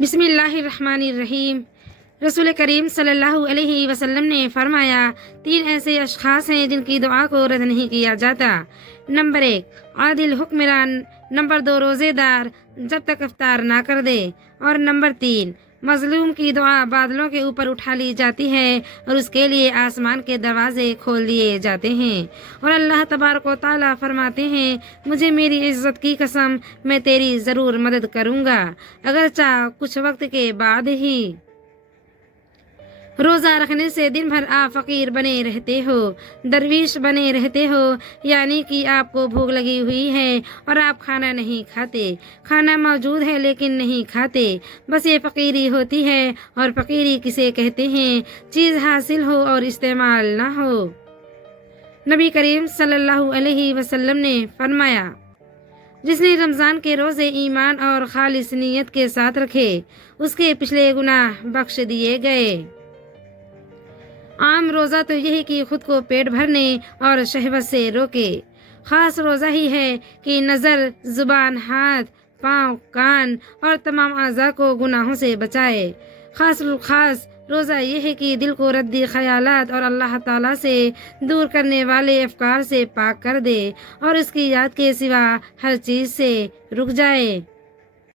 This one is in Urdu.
بسم اللہ الرحمن الرحیم۔ رسول کریم صلی اللہ علیہ وسلم نے فرمایا، 3 ایسے اشخاص ہیں جن کی دعا کو رد نہیں کیا جاتا۔ نمبر 1 عادل حکمران، نمبر 2 روزے دار جب تک افطار نہ کر دے، اور نمبر 3 مظلوم کی دعا بادلوں کے اوپر اٹھا لی جاتی ہے اور اس کے لیے آسمان کے دروازے کھول دیے جاتے ہیں، اور اللہ تبارک و تعالیٰ فرماتے ہیں، مجھے میری عزت کی قسم میں تیری ضرور مدد کروں گا، اگرچہ کچھ وقت کے بعد ہی۔ روزہ رکھنے سے دن بھر آپ فقیر بنے رہتے ہو، درویش بنے رہتے ہو، یعنی کہ آپ کو بھوک لگی ہوئی ہے اور آپ کھانا نہیں کھاتے، کھانا موجود ہے لیکن نہیں کھاتے، بس یہ فقیری ہوتی ہے۔ اور فقیری کسے کہتے ہیں؟ چیز حاصل ہو اور استعمال نہ ہو۔ نبی کریم صلی اللہ علیہ وسلم نے فرمایا، جس نے رمضان کے روزے ایمان اور خالص نیت کے ساتھ رکھے، اس کے پچھلے گناہ بخش دیے گئے۔ عام روزہ تو یہی کہ خود کو پیٹ بھرنے اور شہوت سے روکے، خاص روزہ ہی ہے کہ نظر، زبان، ہاتھ، پاؤں، کان اور تمام اعضاء کو گناہوں سے بچائے۔ خاص روزہ یہ ہے کہ دل کو ردی خیالات اور اللہ تعالیٰ سے دور کرنے والے افکار سے پاک کر دے اور اس کی یاد کے سوا ہر چیز سے رک جائے۔